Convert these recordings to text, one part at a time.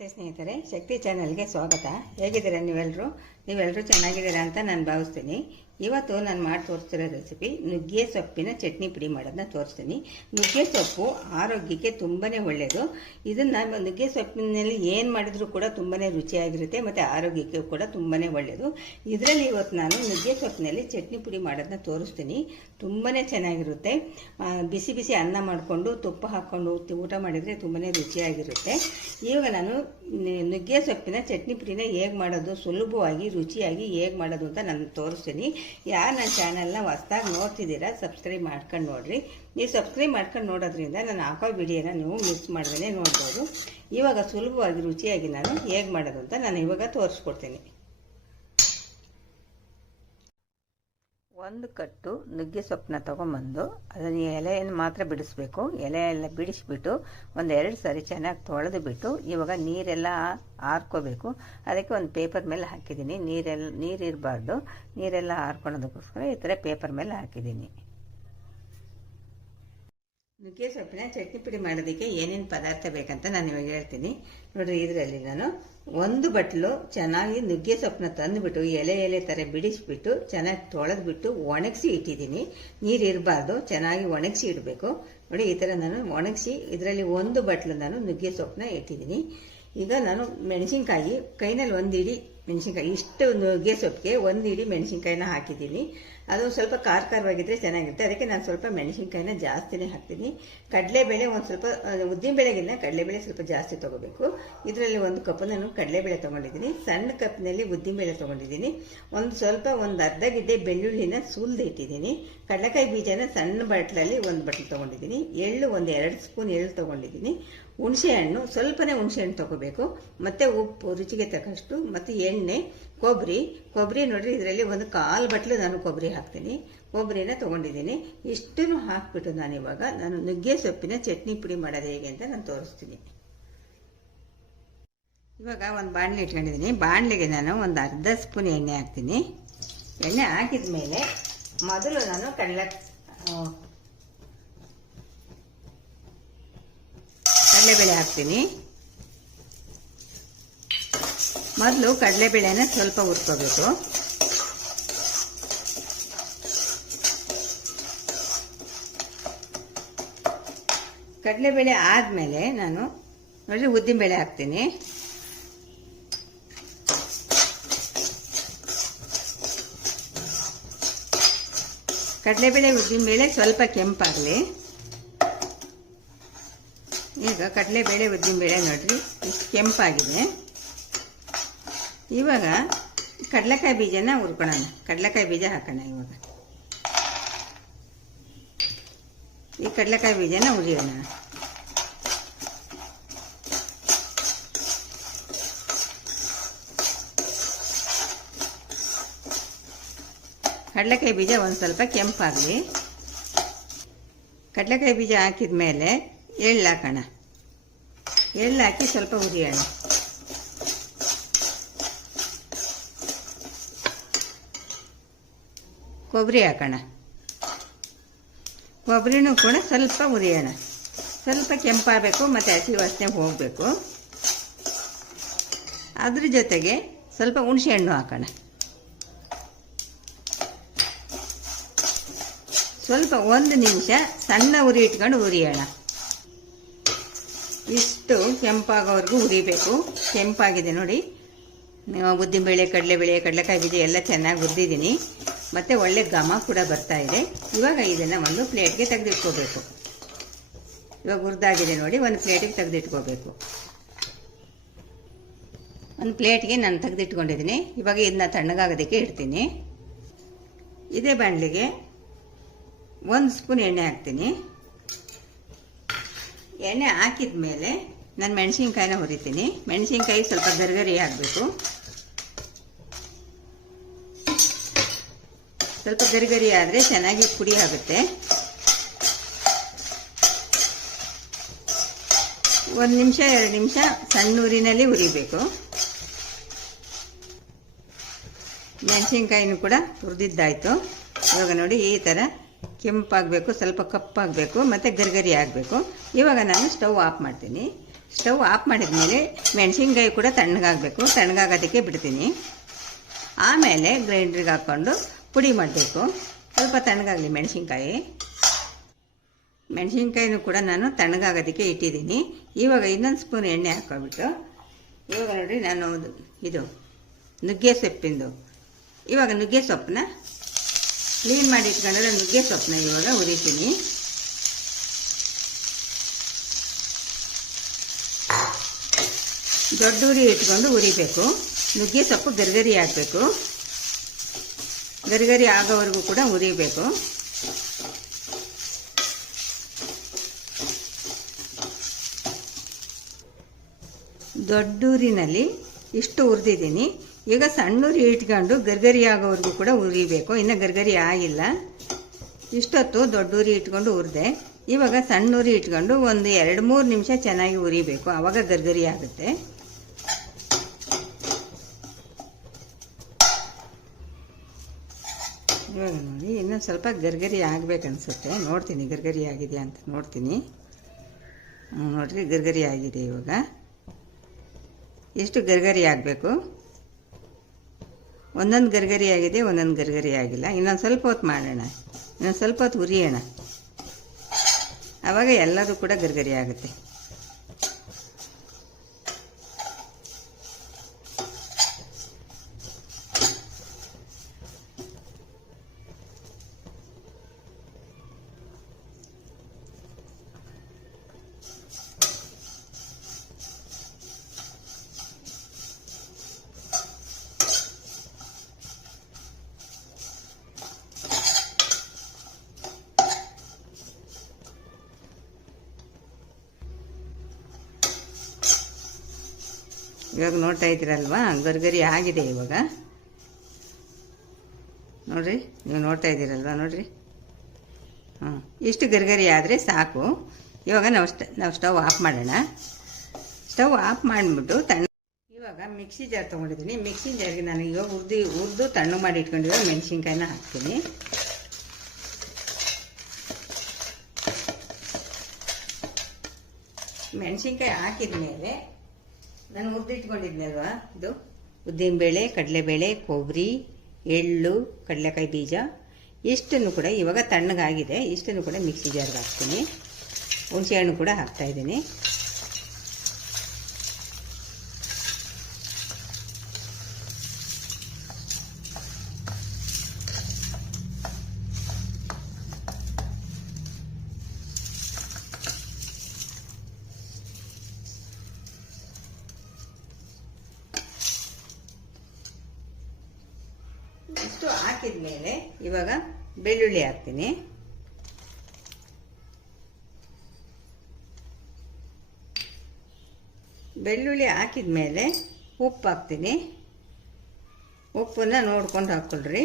ನಮಸ್ತೆ ಸ್ನೇಹಿತರೆ, ಶಕ್ತಿ ಚಾನೆಲ್ಗೆ ಸ್ವಾಗತ. ಹೇಗಿದ್ದೀರಾ ನೀವೆಲ್ಲರೂ ಚೆನ್ನಾಗಿದ್ದೀರಾ ಅಂತ ನಾನು ಭಾವಿಸ್ತೀನಿ. ಇವತ್ತು ನಾನು ಮಾಡಿ ತೋರಿಸ್ತಿರೋ ರೆಸಿಪಿ ನುಗ್ಗೆ ಸೊಪ್ಪಿನ ಚಟ್ನಿ ಪುಡಿ ಮಾಡೋದನ್ನ ತೋರಿಸ್ತೀನಿ. ನುಗ್ಗೆ ಸೊಪ್ಪು ಆರೋಗ್ಯಕ್ಕೆ ತುಂಬಾ ಒಳ್ಳೆಯದು. ಇದನ್ನು ನುಗ್ಗೆ ಸೊಪ್ಪಿನಲ್ಲಿ ಏನು ಮಾಡಿದ್ರೂ ಕೂಡ ತುಂಬಾ ರುಚಿಯಾಗಿರುತ್ತೆ ಮತ್ತು ಆರೋಗ್ಯಕ್ಕೆ ಕೂಡ ತುಂಬಾ ಒಳ್ಳೆಯದು. ಇದರಲ್ಲಿ ಇವತ್ತು ನಾನು ನುಗ್ಗೆ ಸೊಪ್ಪಿನಲ್ಲಿ ಚಟ್ನಿ ಪುಡಿ ಮಾಡೋದನ್ನ ತೋರಿಸ್ತೀನಿ. ತುಂಬಾ ಚೆನ್ನಾಗಿರುತ್ತೆ. ಬಿಸಿ ಬಿಸಿ ಅನ್ನ ಮಾಡಿಕೊಂಡು ತುಪ್ಪ ಹಾಕ್ಕೊಂಡು ಊಟ ಮಾಡಿದರೆ ತುಂಬಾ ರುಚಿಯಾಗಿರುತ್ತೆ. ಇವಾಗ ನಾನು ನುಗ್ಗೆ ಸೊಪ್ಪಿನ ಚಟ್ನಿ ಪುಡಿನ ಹೇಗೆ ಮಾಡೋದು, ಸುಲಭವಾಗಿ ರುಚಿಯಾಗಿ ಹೇಗೆ ಮಾಡೋದು ಅಂತ ನಾನು ತೋರಿಸ್ತೀನಿ. ಯಾರು ನನ್ನ ಚಾನಲ್ನ ಹೊಸದಾಗಿ ನೋಡ್ತಿದ್ದೀರಾ ಸಬ್ಸ್ಕ್ರೈಬ್ ಮಾಡ್ಕೊಂಡು ನೋಡಿರಿ. ನೀವು ಸಬ್ಸ್ಕ್ರೈಬ್ ಮಾಡ್ಕೊಂಡು ನೋಡೋದ್ರಿಂದ ನಾನು ಹಾಕೋ ವಿಡಿಯೋನ ನೀವು ಮಿಸ್ ಮಾಡ್ದೇ ನೋಡ್ಬೋದು. ಇವಾಗ ಸುಲಭವಾಗಿ ರುಚಿಯಾಗಿ ನಾನು ಹೇಗೆ ಮಾಡೋದು ಅಂತ ನಾನು ಇವಾಗ ತೋರಿಸ್ಕೊಡ್ತೀನಿ. ಒಂದು ಕಟ್ಟು ನುಗ್ಗೆ ಸೊಪ್ಪನ್ನ ತೊಗೊಂಬಂದು ಅದನ್ನು ಎಲೆಯನ್ನು ಮಾತ್ರ ಬಿಡಿಸ್ಬೇಕು. ಎಲೆ ಎಲ್ಲ ಬಿಡಿಸ್ಬಿಟ್ಟು ಒಂದೆರಡು ಸಾರಿ ಚೆನ್ನಾಗಿ ತೊಳೆದು ಬಿಟ್ಟು ಇವಾಗ ನೀರೆಲ್ಲ ಆರ್ಕೋಬೇಕು. ಅದಕ್ಕೆ ಒಂದು ಪೇಪರ್ ಮೇಲೆ ಹಾಕಿದ್ದೀನಿ. ನೀರಿರಬಾರ್ದು, ನೀರೆಲ್ಲ ಆರ್ಕೊಳ್ಳೋದಕ್ಕೋಸ್ಕರ ಈ ಥರ ಪೇಪರ್ ಮೇಲೆ ಹಾಕಿದ್ದೀನಿ. ನುಗ್ಗೆ ಸೊಪ್ಪಿನ ಚಟ್ನಿ ಪುಡಿ ಮಾಡೋದಕ್ಕೆ ಏನೇನು ಪದಾರ್ಥ ಬೇಕಂತ ನಾನು ಇವಾಗ ಹೇಳ್ತೀನಿ ನೋಡಿರಿ. ಇದರಲ್ಲಿ ನಾನು ಒಂದು ಬಟ್ಲು ಚೆನ್ನಾಗಿ ನುಗ್ಗೆ ಸೊಪ್ಪನ್ನ ತಂದುಬಿಟ್ಟು ಎಲೆ ಥರ ಬಿಡಿಸ್ಬಿಟ್ಟು ಚೆನ್ನಾಗಿ ತೊಳೆದ್ಬಿಟ್ಟು ಒಣಗಿಸಿ ಇಟ್ಟಿದ್ದೀನಿ. ನೀರು ಇರಬಾರ್ದು, ಚೆನ್ನಾಗಿ ಒಣಗಿಸಿ ಇಡಬೇಕು. ನೋಡಿ, ಈ ಥರ ನಾನು ಒಣಗಿಸಿ ಇದರಲ್ಲಿ ಒಂದು ಬಟ್ಲು ನಾನು ನುಗ್ಗೆ ಸೊಪ್ಪನ್ನ ಇಟ್ಟಿದ್ದೀನಿ. ಈಗ ನಾನು ಮೆಣಸಿನ್ಕಾಯಿ ಕೈನಲ್ಲಿ ಒಂದು ಇಡಿ ಮೆಣಸಿನ್ಕಾಯಿ, ಇಷ್ಟು ನುಗ್ಗೆ ಸೊಪ್ಪಿಗೆ ಒಂದು ಇಡಿ ಮೆಣಸಿನ್ಕಾಯಿನ ಹಾಕಿದ್ದೀನಿ. ಅದು ಸ್ವಲ್ಪ ಖಾರವಾಗಿದ್ದರೆ ಚೆನ್ನಾಗಿರುತ್ತೆ. ಅದಕ್ಕೆ ನಾನು ಸ್ವಲ್ಪ ಮೆಣಸಿನ್ಕಾಯಿನ ಜಾಸ್ತಿನೇ ಹಾಕ್ತೀನಿ. ಕಡಲೆಬೇಳೆ ಒಂದು ಸ್ವಲ್ಪ, ಉದ್ದಿನಬೇಳೆಗಿನ್ನ ಕಡಲೆಬೇಳೆ ಸ್ವಲ್ಪ ಜಾಸ್ತಿ ತೊಗೋಬೇಕು. ಇದರಲ್ಲಿ ಒಂದು ಕಪ್ ನಾನು ಕಡಲೆಬೇಳೆ ತೊಗೊಂಡಿದ್ದೀನಿ. ಸಣ್ಣ ಕಪ್ನಲ್ಲಿ ಉದ್ದಿನಬೇಳೆ ತೊಗೊಂಡಿದ್ದೀನಿ. ಒಂದು ಅರ್ಧ ಗಿಡ್ಡೆ ಬೆಳ್ಳುಳ್ಳಿನ ಸುಲಿದು ಇಟ್ಟಿದ್ದೀನಿ. ಕಡಲೆಕಾಯಿ ಬೀಜನ ಸಣ್ಣ ಬಟ್ಲಲ್ಲಿ ಒಂದು ಬಟ್ಲು ತೊಗೊಂಡಿದ್ದೀನಿ. ಎಳ್ಳು ಒಂದು 2 ಸ್ಪೂನ್ ಎಳ್ಳು ತೊಗೊಂಡಿದ್ದೀನಿ. ಹುಣಸೆಹಣ್ಣು ಸ್ವಲ್ಪನೇ ಹುಣಸೆಹಣ್ಣು ತೊಗೋಬೇಕು. ಮತ್ತು ಉಪ್ಪು ರುಚಿಗೆ ತಕ್ಕಷ್ಟು, ಮತ್ತು ಎಣ್ಣೆ, ಕೊಬ್ಬರಿ ನೋಡ್ರಿ, ಇದರಲ್ಲಿ ಒಂದು 1/4 ಬಟ್ಲು ನಾನು ಕೊಬ್ಬರಿ ಹಾಕ್ತೀನಿ. ಕೊಬ್ಬರಿನ ತೊಗೊಂಡಿದ್ದೀನಿ. ಇಷ್ಟನ್ನು ಹಾಕ್ಬಿಟ್ಟು ನಾನು ನುಗ್ಗೆ ಸೊಪ್ಪಿನ ಚಟ್ನಿ ಪುಡಿ ಮಾಡೋದು ಹೇಗೆ ಅಂತ ನಾನು ತೋರಿಸ್ತೀನಿ. ಇವಾಗ ಒಂದು ಬಾಣಲೆ ಇಟ್ಕೊಂಡಿದ್ದೀನಿ. ಬಾಣಲೆಗೆ ನಾನು ಒಂದು ಅರ್ಧ ಸ್ಪೂನ್ ಎಣ್ಣೆ ಹಾಕ್ತೀನಿ. ಎಣ್ಣೆ ಹಾಕಿದ ಮೇಲೆ ಮೊದಲು ನಾನು ಕಡಲೆಬೇಳೆ ಹಾಕ್ತೀನಿ. ಮೊದಲು ಕಡಲೆಬೇಳೆನ ಸ್ವಲ್ಪ ಹುರ್ಕೋಬೇಕು. ಕಡಲೆಬೇಳೆ ಆದಮೇಲೆ ನಾನು ನೋಡಿ ಉದ್ದಿನಬೇಳೆ ಹಾಕ್ತೀನಿ. ಕಡಲೆಬೇಳೆ ಉದ್ದಿನಬೇಳೆ ಸ್ವಲ್ಪ ಕೆಂಪಾಗಲಿ. ಈಗ ಕಡಲೆಬೇಳೆ ಉದ್ದಿನಬೇಳೆ ನೋಡ್ರಿ ಇಷ್ಟು ಕೆಂಪಾಗಿದೆ. ಇವಾಗ ಕಡಲೆಕಾಯಿ ಬೀಜನ ಹುರ್ಕೊಳ್ಳೋಣ. ಕಡಲೆಕಾಯಿ ಬೀಜ ಹಾಕೋಣ. ಇವಾಗ ಈ ಕಡಲೆಕಾಯಿ ಬೀಜನ ಹುರಿಯೋಣ. ಕಡಲೆಕಾಯಿ ಬೀಜ ಒಂದು ಸ್ವಲ್ಪ ಕೆಂಪಾಗಲಿ. ಕಡಲೆಕಾಯಿ ಬೀಜ ಹಾಕಿದ ಮೇಲೆ ಎಳ್ಳು ಹಾಕೋಣ. ಎಳ್ಳು ಹಾಕಿ ಸ್ವಲ್ಪ ಹುರಿಯೋಣ. ಕೊಬ್ಬರಿ ಹಾಕೋಣ. ಕೊಬ್ಬರಿನೂ ಕೂಡ ಸ್ವಲ್ಪ ಹುರಿಯೋಣ. ಸ್ವಲ್ಪ ಕೆಂಪಾಗಬೇಕು ಮತ್ತು ಹಸಿ ವಾಸನೆ ಹೋಗಬೇಕು. ಅದ್ರ ಜೊತೆಗೆ ಸ್ವಲ್ಪ ಹುಣಸೆಹಣ್ಣು ಹಾಕೋಣ. ಸ್ವಲ್ಪ 1 ನಿಮಿಷ ಸಣ್ಣ ಉರಿ ಇಟ್ಕೊಂಡು ಹುರಿಯೋಣ. ಇಷ್ಟು ಕೆಂಪಾಗೋವರೆಗೂ ಹುರಿಬೇಕು. ಕೆಂಪಾಗಿದೆ ನೋಡಿ. ಉದ್ದಿನಬೇಳೆ, ಕಡಲೆಬೇಳೆ, ಕಡಲೆಕಾಯಿ ಬೀಜ ಎಲ್ಲ ಚೆನ್ನಾಗಿ ಹುರಿದಿದ್ದೀನಿ. ಮತ್ತು ಒಳ್ಳೆ ಘಮ ಕೂಡ ಬರ್ತಾ ಇದೆ. ಇವಾಗ ಇದನ್ನು ಒಂದು ಪ್ಲೇಟ್ಗೆ ತೆಗೆದಿಟ್ಕೋಬೇಕು. ಇವಾಗ ಹುರಿದಾಗಿದೆ ನೋಡಿ, ಒಂದು ಪ್ಲೇಟಿಗೆ ತೆಗೆದಿಟ್ಕೋಬೇಕು. ಒಂದು ಪ್ಲೇಟ್ಗೆ ನಾನು ತೆಗೆದಿಟ್ಕೊಂಡಿದ್ದೀನಿ. ಇವಾಗ ಇದನ್ನ ತಣ್ಣಗಾಗೋದಕ್ಕೆ ಇಡ್ತೀನಿ. ಇದೇ ಬಾಣಲೆಗೆ 1 ಸ್ಪೂನ್ ಎಣ್ಣೆ ಹಾಕ್ತೀನಿ. ಎಣ್ಣೆ ಹಾಕಿದ ಮೇಲೆ ನಾನು ಮೆಣಸಿನ್ಕಾಯಿನ ಹುರಿತೀನಿ. ಮೆಣಸಿನ್ಕಾಯಿ ಸ್ವಲ್ಪ ಗರಿಗರಿ ಆಗಬೇಕು. ಸ್ವಲ್ಪ ಗರಿಗರಿ ಆದರೆ ಚೆನ್ನಾಗಿ ಪುಡಿ ಆಗುತ್ತೆ. 1 ನಿಮಿಷ 2 ನಿಮಿಷ ಸಣ್ಣ ಊರಿನಲ್ಲಿ ಹುರಿಬೇಕು. ಮೆಣಸಿನ್ಕಾಯಿನೂ ಕೂಡ ಹುರಿದಿದ್ದಾಯಿತು. ಇವಾಗ ನೋಡಿ ಈ ಥರ ಕೆಂಪಾಗಬೇಕು, ಸ್ವಲ್ಪ ಕಪ್ಪಾಗಬೇಕು ಮತ್ತು ಗರಿಗರಿ ಆಗಬೇಕು. ಇವಾಗ ನಾನು ಸ್ಟವ್ ಆಫ್ ಮಾಡ್ತೀನಿ. ಸ್ಟವ್ ಆಫ್ ಮಾಡಿದ ಮೇಲೆ ಮೆಣಸಿನ್ಕಾಯಿ ಕೂಡ ತಣ್ಣಗಾಗಬೇಕು, ತಣ್ಣಗಾಗೋದಕ್ಕೆ ಬಿಡ್ತೀನಿ. ಆಮೇಲೆ ಗ್ರೈಂಡ್ರಿಗೆ ಹಾಕ್ಕೊಂಡು ಪುಡಿ ಮಾಡಬೇಕು. ಸ್ವಲ್ಪ ತಣ್ಣಗಾಗಲಿ ಮೆಣಸಿನ್ಕಾಯಿನೂ ಕೂಡ ನಾನು ತಣ್ಣಗಾಗೋದಕ್ಕೆ ಇಟ್ಟಿದ್ದೀನಿ. ಇವಾಗ ಇನ್ನೊಂದು ಸ್ಪೂನ್ ಎಣ್ಣೆ ಹಾಕ್ಕೊಬಿಟ್ಟು ಇವಾಗ ನೋಡಿ ನಾನು ಇದು ನುಗ್ಗೆ ಸೊಪ್ಪಿಂದು ಇವಾಗ ನುಗ್ಗೆ ಸೊಪ್ಪನ್ನ ಕ್ಲೀನ್ ಮಾಡಿ ಇಟ್ಕೊಂಡ್ರೆ ನುಗ್ಗೆ ಸೊಪ್ಪನ್ನ ಇವಾಗ ಹುರಿತೀನಿ. ದೊಡ್ಡ ಉರಿ ಇಟ್ಕೊಂಡು ಹುರಿಬೇಕು. ನುಗ್ಗೆ ಸೊಪ್ಪು ಗರಿಗರಿ ಆಗಬೇಕು, ಗರಿಗರಿ ಆಗೋವರೆಗೂ ಕೂಡ ಹುರಿಬೇಕು. ದೊಡ್ಡೂರಿನಲ್ಲಿ ಇಷ್ಟು ಹುರಿದಿದ್ದೀನಿ. ಈಗ ಸಣ್ಣೂರಿ ಇಟ್ಕೊಂಡು ಗರ್ಗರಿ ಆಗೋವರೆಗೂ ಕೂಡ ಹುರಿಬೇಕು. ಇನ್ನು ಗರ್ಗರಿ ಆಗಿಲ್ಲ. ಇಷ್ಟೊತ್ತು ದೊಡ್ಡೂರಿ ಇಟ್ಕೊಂಡು ಹುರಿದೆ. ಇವಾಗ ಸಣ್ಣೂರಿ ಇಟ್ಕೊಂಡು ಒಂದು 2-3 ನಿಮಿಷ ಚೆನ್ನಾಗಿ ಹುರಿಬೇಕು, ಆವಾಗ ಗರ್ಗರಿ ಆಗುತ್ತೆ. ಇವಾಗ ನೋಡಿ ಇನ್ನೊಂದು ಸ್ವಲ್ಪ ಗರ್ಗರಿ ಆಗಬೇಕನ್ಸುತ್ತೆ. ನೋಡ್ತೀನಿ ಗರ್ಗರಿ ಆಗಿದೆಯಾ ಅಂತ ನೋಡ್ತೀನಿ. ನೋಡ್ರಿ ಗರ್ಗರಿ ಆಗಿದೆ. ಇವಾಗ ಎಷ್ಟು ಗರ್ಗರಿ ಆಗಬೇಕು. ಒಂದೊಂದು ಗರ್ಗರಿ ಆಗಿದೆ, ಒಂದೊಂದು ಗರ್ಗರಿ ಆಗಿಲ್ಲ. ಇನ್ನೊಂದು ಸ್ವಲ್ಪ ಹೊತ್ತು ಮಾಡೋಣ, ಇನ್ನೊಂದು ಸ್ವಲ್ಪ ಹೊತ್ತು ಹುರಿಯೋಣ, ಆವಾಗ ಎಲ್ಲದೂ ಕೂಡ ಗರ್ಗರಿ ಆಗುತ್ತೆ. ಇವಾಗ ನೋಡ್ತಾ ಇದ್ದೀರಲ್ವಾ, ಗರ್ಗರಿ ಆಗಿದೆ. ಇವಾಗ ನೋಡ್ರಿ, ನೀವು ನೋಡ್ತಾ ಇದ್ದೀರಲ್ವಾ, ನೋಡ್ರಿ. ಇಷ್ಟು ಗರ್ಗರಿ ಆದರೆ ಸಾಕು. ಇವಾಗ ನಾವು ಸ್ಟವ್ ಆಫ್ ಮಾಡೋಣ. ಸ್ಟವ್ ಆಫ್ ಮಾಡಿಬಿಟ್ಟು ಇವಾಗ ಮಿಕ್ಸಿ ಜಾರ್ ತೊಗೊಂಡಿದ್ದೀನಿ. ಮಿಕ್ಸಿ ಜಾರ್ಗೆ ನಾನು ಇವಾಗ ಹುರಿದು ತಣ್ಣು ಮಾಡಿ ಇಟ್ಕೊಂಡಿರೋ ಮೆಣಸಿನ್ಕಾಯಿನ ಹಾಕ್ತೀನಿ. ಮೆಣಸಿನ್ಕಾಯಿ ಹಾಕಿದ ಮೇಲೆ ನಾನು ಹುರಿದಿಟ್ಕೊಂಡಿದ್ನಲ್ವಾ, ಇದು ಉದ್ದಿನಬೇಳೆ, ಕಡಲೆಬೇಳೆ, ಕೊಬ್ಬರಿ, ಎಳ್ಳು, ಕಡಲೆಕಾಯಿ ಬೀಜ ಇಷ್ಟನ್ನು ಕೂಡ ಇವಾಗ ತಣ್ಣಗಾಗಿದೆ. ಇಷ್ಟನ್ನು ಕೂಡ ಮಿಕ್ಸಿ ಜಾರ್ಗೆ ಹಾಕ್ತೀನಿ. ಹುಣಸೆಹಣ್ಣು ಕೂಡ ಹಾಕ್ತಾಯಿದ್ದೀನಿ. ಇಷ್ಟು ಹಾಕಿದ ಮೇಲೆ ಇವಾಗ ಬೆಳ್ಳುಳ್ಳಿ ಹಾಕ್ತೀನಿ. ಬೆಳ್ಳುಳ್ಳಿ ಹಾಕಿದ ಮೇಲೆ ಉಪ್ಪು ಹಾಕ್ತೀನಿ. ಉಪ್ಪನ್ನ ನೋಡ್ಕೊಂಡು ಹಾಕ್ಕೊಳ್ರಿ.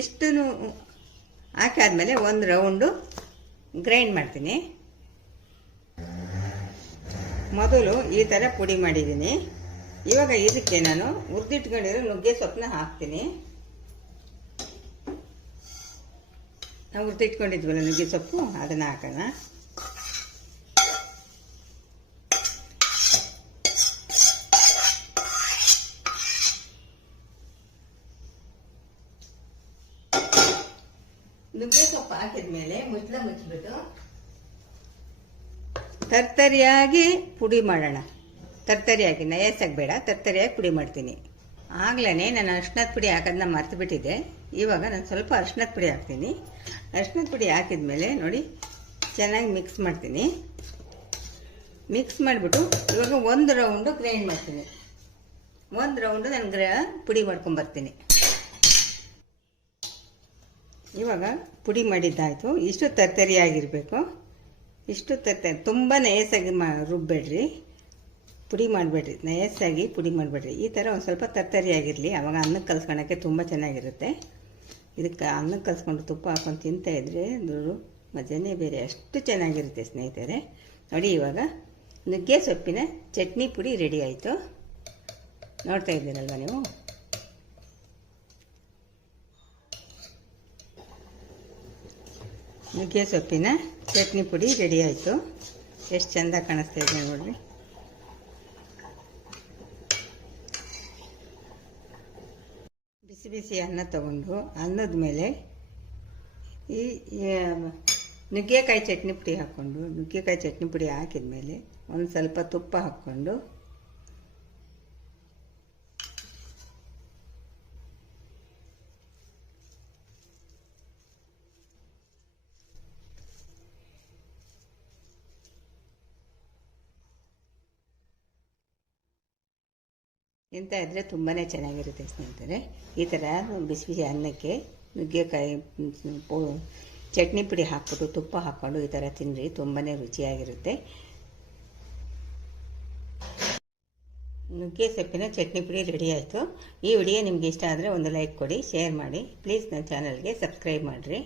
ಇಷ್ಟನ್ನು ಹಾಕಾದ್ಮೇಲೆ ಒಂದು ರೌಂಡು ಗ್ರೈಂಡ್ ಮಾಡ್ತೀನಿ. ಮೊದಲು ಈ ಥರ ಪುಡಿ ಮಾಡಿದ್ದೀನಿ. ಇವಾಗ ಇದಕ್ಕೆ ನಾನು ಹುರಿದಿಟ್ಕೊಂಡಿರೋ ನುಗ್ಗೆ ಸೊಪ್ಪನ್ನ ಹಾಕ್ತೀನಿ. ನಾವು ಹುರಿದಿಟ್ಕೊಂಡಿದ್ವಲ್ಲ ನುಗ್ಗೆ ಸೊಪ್ಪು, ಅದನ್ನು ಹಾಕೋಣ. ನುಗ್ಗೆ ಸೊಪ್ಪು ಹಾಕಿದ್ಮೇಲೆ ಮುಚ್ಚಿಬಿಟ್ಟು ತರ್ತರಿಯಾಗಿ ಪುಡಿ ಮಾಡೋಣ. ತರ್ತರಿಯಾಗಿ, ನಯಸ್ಸಾಗಿ ಬೇಡ, ತರ್ತರಿಯಾಗಿ ಪುಡಿ ಮಾಡ್ತೀನಿ. ಆಗಲೇ ನಾನು ಅರಿಶಿನದ ಪುಡಿ ಹಾಕೋದನ್ನ ಮರ್ತು ಬಿಟ್ಟಿದ್ದೆ. ಇವಾಗ ನಾನು ಸ್ವಲ್ಪ ಅರಿಶಿನದ ಪುಡಿ ಹಾಕ್ತೀನಿ. ಅರಿಶಿನದ ಪುಡಿ ಹಾಕಿದ್ಮೇಲೆ ನೋಡಿ ಚೆನ್ನಾಗಿ ಮಿಕ್ಸ್ ಮಾಡ್ತೀನಿ. ಮಿಕ್ಸ್ ಮಾಡಿಬಿಟ್ಟು ಇವಾಗ ಒಂದು ರೌಂಡು ಗ್ರೈಂಡ್ ಮಾಡ್ತೀನಿ. ಒಂದು ರೌಂಡು ನಾನು ಪುಡಿ ಮಾಡ್ಕೊಂಬರ್ತೀನಿ. ಇವಾಗ ಪುಡಿ ಮಾಡಿದ್ದಾಯಿತು. ಇಷ್ಟು ತರ್ತರಿಯಾಗಿರಬೇಕು. ಇಷ್ಟು ತುಂಬ ನಯಸ್ಸಾಗಿ ರುಬ್ಬೇಡ್ರಿ, ಪುಡಿ ಮಾಡಬೇಡ್ರಿ, ನಯಸ್ಸಾಗಿ ಪುಡಿ ಮಾಡಬೇಡ್ರಿ. ಈ ಥರ ಒಂದು ಸ್ವಲ್ಪ ತರ್ತರಿಯಾಗಿರಲಿ, ಆವಾಗ ಅನ್ನಕ್ಕೆ ಕಲ್ಸ್ಕೊಳಕ್ಕೆ ತುಂಬ ಚೆನ್ನಾಗಿರುತ್ತೆ. ಇದಕ್ಕೆ ಅನ್ನಕ್ಕೆ ಕಲ್ಸ್ಕೊಂಡು ತುಪ್ಪ ಹಾಕೊಂಡು ತಿಂತಾಯಿದ್ರೆ ಅದು ಮಜಾನೇ ಬೇರೆ, ಅಷ್ಟು ಚೆನ್ನಾಗಿರುತ್ತೆ ಸ್ನೇಹಿತರೆ. ನೋಡಿ ಇವಾಗ ನುಗ್ಗೆ ಸೊಪ್ಪಿನ ಚಟ್ನಿ ಪುಡಿ ರೆಡಿ ಆಯಿತು. ನೋಡ್ತಾ ಇದ್ದೀರಲ್ವ ನೀವು. ನುಗ್ಗೆ ಸೊಪ್ಪಿನ ಚಟ್ನಿ ಪುಡಿ ರೆಡಿ ಆಯಿತು. ಎಷ್ಟು ಚೆಂದ ಕಾಣಿಸ್ತಾ ಇದೆ ನೋಡ್ರಿ. ಬಿಸಿ ಬಿಸಿ ಅನ್ನ ತಗೊಂಡು ಅನ್ನದ ಮೇಲೆ ಈ ನುಗ್ಗೆಕಾಯಿ ಚಟ್ನಿ ಪುಡಿ ಹಾಕ್ಕೊಂಡು, ನುಗ್ಗೆಕಾಯಿ ಚಟ್ನಿ ಪುಡಿ ಹಾಕಿದ ಮೇಲೆ ಒಂದು ಸ್ವಲ್ಪ ತುಪ್ಪ ಹಾಕ್ಕೊಂಡು ಇಂಥ ಇದ್ದರೆ ತುಂಬಾ ಚೆನ್ನಾಗಿರುತ್ತೆ ಸ್ನೇಹಿತರೆ. ಈ ಥರ ಬಿಸಿ ಬಿಸಿ ಅನ್ನಕ್ಕೆ ನುಗ್ಗೆಕಾಯಿ ಚಟ್ನಿ ಪುಡಿ ಹಾಕ್ಬಿಟ್ಟು ತುಪ್ಪ ಹಾಕ್ಕೊಂಡು ಈ ಥರ ತಿನ್ನಿರಿ, ತುಂಬಾ ರುಚಿಯಾಗಿರುತ್ತೆ. ನುಗ್ಗೆ ಸೊಪ್ಪಿನ ಚಟ್ನಿ ಪುಡಿ ರೆಡಿ ಆಯಿತು. ಈ ವಿಡಿಯೋ ನಿಮಗೆ ಇಷ್ಟ ಆದರೆ ಒಂದು ಲೈಕ್ ಕೊಡಿ, ಶೇರ್ ಮಾಡಿ, ಪ್ಲೀಸ್ ನನ್ನ ಚಾನಲ್ಗೆ ಸಬ್ಸ್ಕ್ರೈಬ್ ಮಾಡಿರಿ.